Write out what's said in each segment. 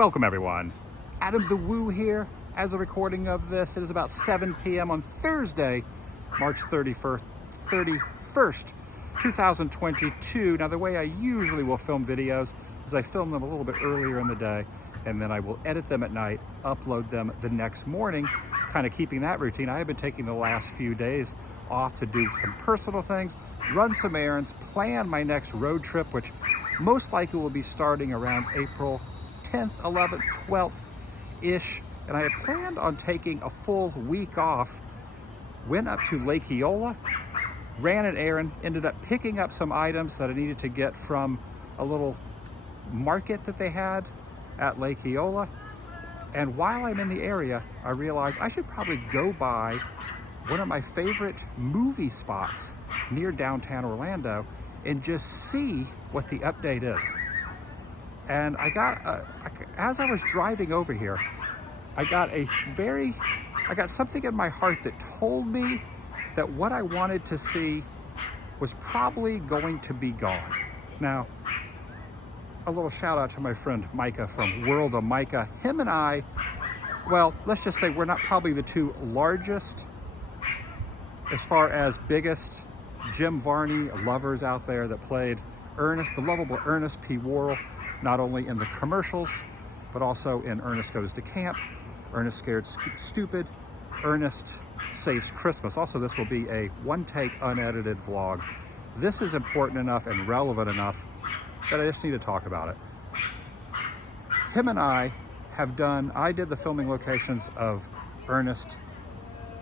Welcome everyone. Adam the Woo here. As a recording of this, it is about 7 p.m. on Thursday, March 31st, 2022. Now the way I usually will film videos is I film them a little bit earlier in the day and then I will edit them at night, upload them the next morning, kind of keeping that routine. I have been taking the last few days off to do some personal things, run some errands, plan my next road trip, which most likely will be starting around April 10th, 11th, 12th-ish. And I had planned on taking a full week off, went up to Lake Eola, ran an errand, ended up picking up some items that I needed to get from a little market that they had at Lake Eola. And while I'm in the area, I realized I should probably go by one of my favorite movie spots near downtown Orlando and just see what the update is. And I got, as I was driving over here, I got something in my heart that told me that what I wanted to see was probably going to be gone. Now, a little shout out to my friend Micah from World of Micah. Him and I, well, let's just say we're not probably the two largest as far as biggest Jim Varney lovers out there that played Ernest, the lovable Ernest P. Worrell, not only in the commercials, but also in Ernest Goes to Camp, Ernest Scared Stupid, Ernest Saves Christmas. Also, this will be a one-take unedited vlog. This is important enough and relevant enough that I just need to talk about it. Him and I did the filming locations of Ernest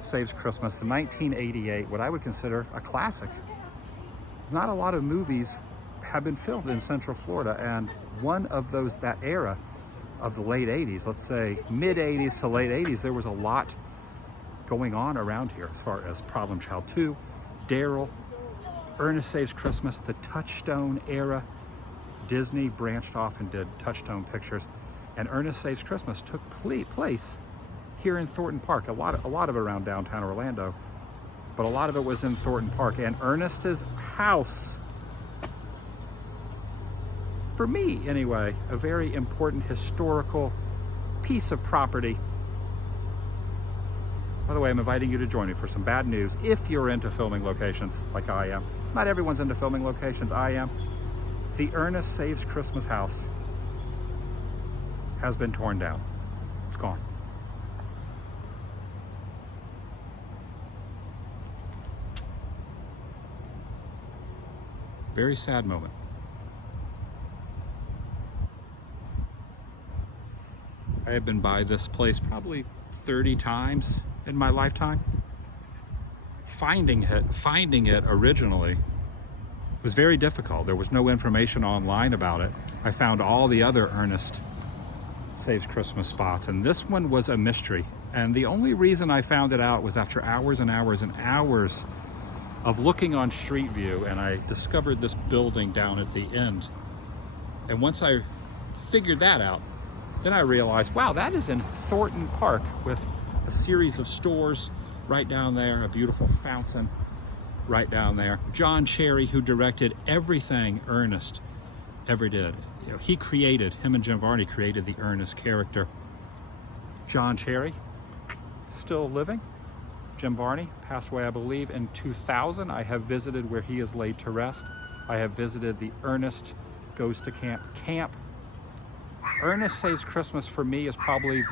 Saves Christmas, the 1988, what I would consider a classic. Not a lot of movies have been filmed in Central Florida, and one of those, that era of the late 80s, let's say mid 80s to late 80s, there was a lot going on around here as far as Problem Child 2, Daryl, Ernest Saves Christmas, the Touchstone era. Disney branched off and did Touchstone Pictures, and Ernest Saves Christmas took place here in Thornton Park. A lot of it around downtown Orlando, but a lot of it was in Thornton Park. And Ernest's house, for me anyway, a very important historical piece of property. By the way, I'm inviting you to join me for some bad news if you're into filming locations like I am. Not everyone's into filming locations, I am. The Ernest Saves Christmas house has been torn down. It's gone. Very sad moment. I have been by this place probably 30 times in my lifetime. Finding it originally was very difficult. There was no information online about it. I found all the other Ernest Saves Christmas spots, and this one was a mystery. And the only reason I found it out was after hours and hours and hours of looking on Street View, and I discovered this building down at the end. And once I figured that out, then I realized, wow, that is in Thornton Park with a series of stores right down there, a beautiful fountain right down there. John Cherry, who directed everything Ernest ever did. You know, him and Jim Varney created the Ernest character. John Cherry, still living. Jim Varney passed away, I believe, in 2000. I have visited where he is laid to rest. I have visited the Ernest Goes to Camp. Ernest Saves Christmas for me is probably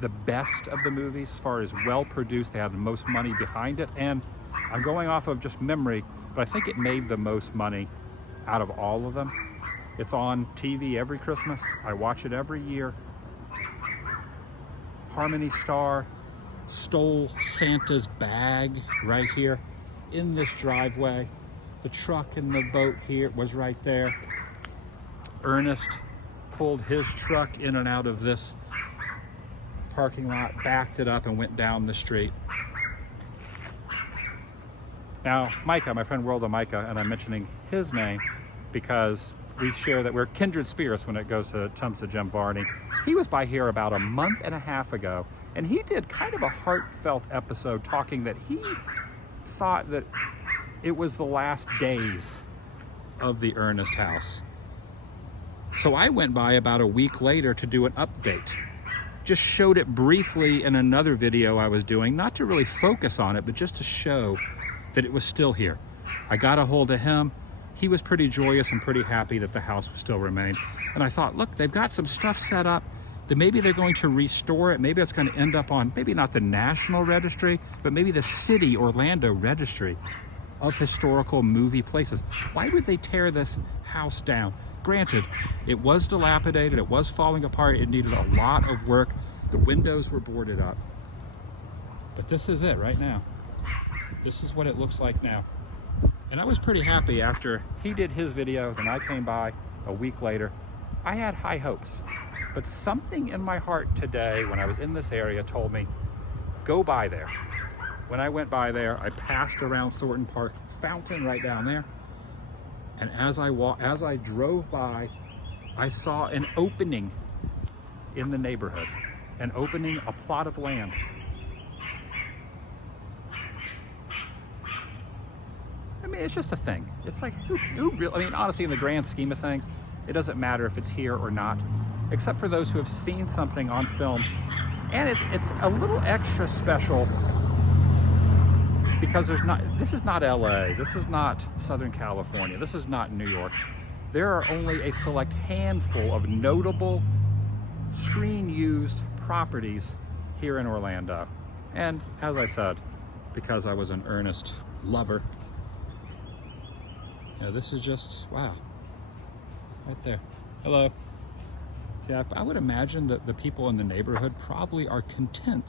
the best of the movies as far as well produced. They had the most money behind it, and I'm going off of just memory, but I think it made the most money out of all of them. It's on TV every Christmas. I watch it every year. Harmony Star stole Santa's bag right here in this driveway. The truck and the boat here was right there. Ernest pulled his truck in and out of this parking lot, backed it up, and went down the street. Now, Micah, my friend World of Micah, and I'm mentioning his name because we share that we're kindred spirits when it comes to Jim Varney. He was by here about a month and a half ago, and he did kind of a heartfelt episode talking that he thought that it was the last days of the Ernest house. So I went by about a week later to do an update. Just showed it briefly in another video I was doing, not to really focus on it, but just to show that it was still here. I got a hold of him. He was pretty joyous and pretty happy that the house still remained. And I thought, look, they've got some stuff set up that maybe they're going to restore it. Maybe it's going to end up on, maybe not the National Registry, but maybe the City Orlando Registry of Historical Movie Places. Why would they tear this house down? Granted, it was dilapidated, it was falling apart, it needed a lot of work. The windows were boarded up. But this is it right now. This is what it looks like now. And I was pretty happy after he did his video, and I came by a week later. I had high hopes, but something in my heart today when I was in this area told me, go by there. When I went by there, I passed around Thornton Park Fountain right down there. And as I drove by, I saw an opening in the neighborhood, an opening, a plot of land. I mean, it's just a thing. It's like, who really, I mean, honestly, in the grand scheme of things, it doesn't matter if it's here or not, except for those who have seen something on film. And it's a little extra special because this is not LA, this is not Southern California, this is not New York. There are only a select handful of notable screen-used properties here in Orlando. And as I said, because I was an Ernest lover, this is just, wow, right there. Hello. See, I would imagine that the people in the neighborhood probably are content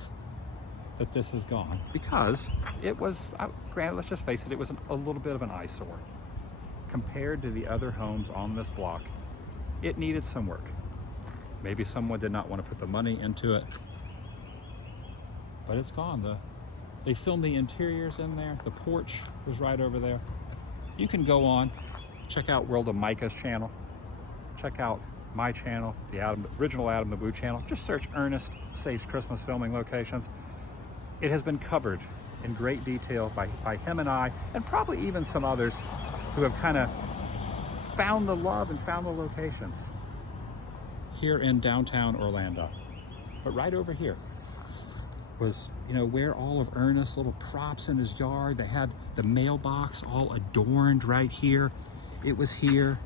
that this is gone, because it was, granted, let's just face it, it was a little bit of an eyesore. Compared to the other homes on this block, it needed some work. Maybe someone did not want to put the money into it, but it's gone. They filmed the interiors in there. The porch was right over there. You can go on, check out World of Micah's channel, check out my channel, the original Adam the Woo channel. Just search Ernest Saves Christmas Filming Locations. It has been covered in great detail by him and I, and probably even some others who have kind of found the love and found the locations here in downtown Orlando. But right over here was, where all of Ernest's little props in his yard. They had the mailbox all adorned right here. It was here.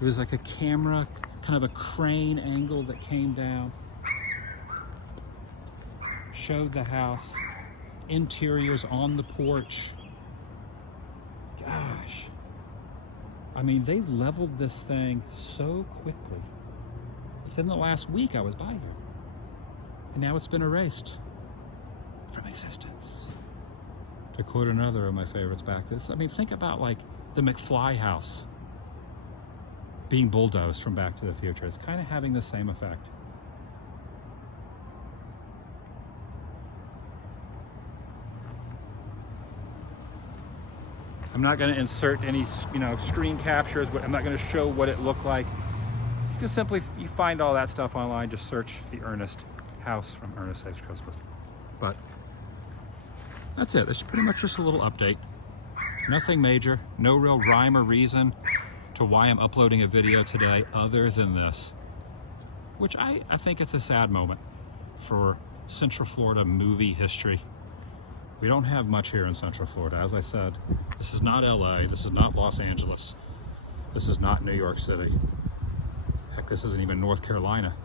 It was like a camera, kind of a crane angle that came down. Showed the house, interiors on the porch. Gosh, I mean, they leveled this thing so quickly. Within the last week I was by here, and now it's been erased from existence. To quote another of my favorites back this, I mean, think about like the McFly house being bulldozed from Back to the Future. It's kind of having the same effect. I'm not going to insert any, screen captures. I'm not going to show what it looked like. You can simply, you find all that stuff online. Just search the Ernest house from Ernest Saves Christmas. But that's it. It's pretty much just a little update. Nothing major. No real rhyme or reason to why I'm uploading a video today other than this, which I think it's a sad moment for Central Florida movie history. We don't have much here in Central Florida. As I said, this is not LA, this is not Los Angeles, this is not New York City. Heck, this isn't even North Carolina,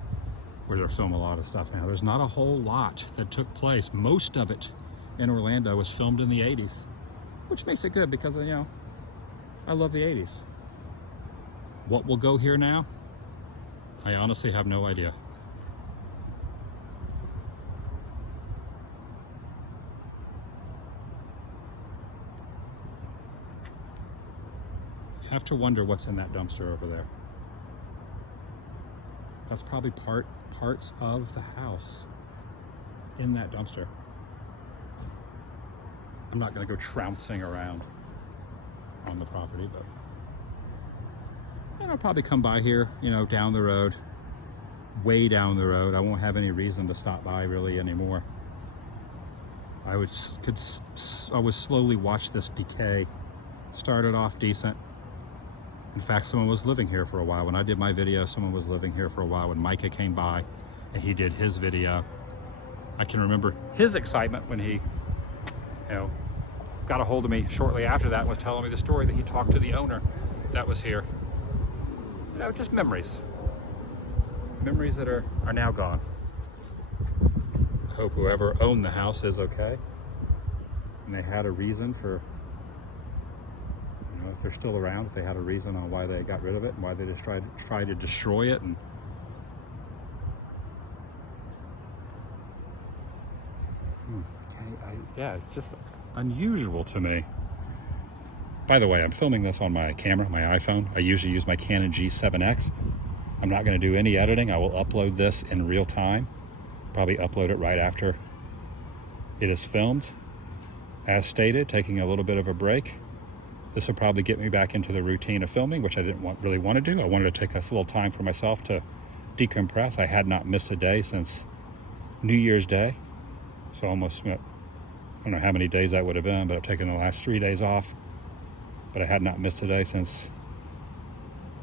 where they're filming a lot of stuff now. There's not a whole lot that took place. Most of it in Orlando was filmed in the 80s, which makes it good because, I love the 80s. What will go here now? I honestly have no idea. Have to wonder what's in that dumpster over there. That's probably parts of the house in that dumpster. I'm not going to go trouncing around on the property, but I'll probably come by here, down the road, way down the road. I won't have any reason to stop by really anymore. I would slowly watch this decay. Started off decent, In fact, someone was living here for a while. When I did my video, someone was living here for a while. When Micah came by and he did his video, I can remember his excitement when he, got a hold of me shortly after that and was telling me the story that he talked to the owner that was here. Just memories. Memories that are now gone. I hope whoever owned the house is okay. And they had a reason for, if they're still around, if they had a reason on why they got rid of it and why they just tried to destroy it. And it's just unusual to me. By the way, I'm filming this on my camera, my iPhone. I usually use my Canon G7X. I'm not going to do any editing. I will upload this in real time. Probably upload it right after it is filmed. As stated, taking a little bit of a break. This will probably get me back into the routine of filming, which I didn't really want to do. I wanted to take a little time for myself to decompress. I had not missed a day since New Year's Day. So almost, I don't know how many days that would have been, but I've taken the last 3 days off. But I had not missed a day since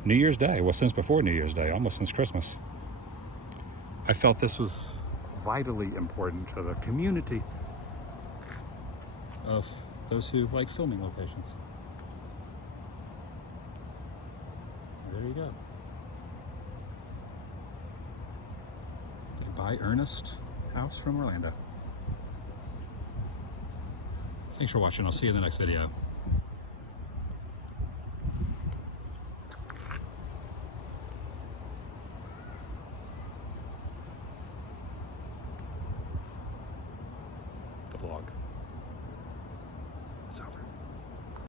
New Year's Day. Well, since before New Year's Day, almost since Christmas. I felt this was vitally important to the community of those who like filming locations. There you go. Goodbye, Ernest, house from Orlando. Thanks for watching. I'll see you in the next video. The vlog.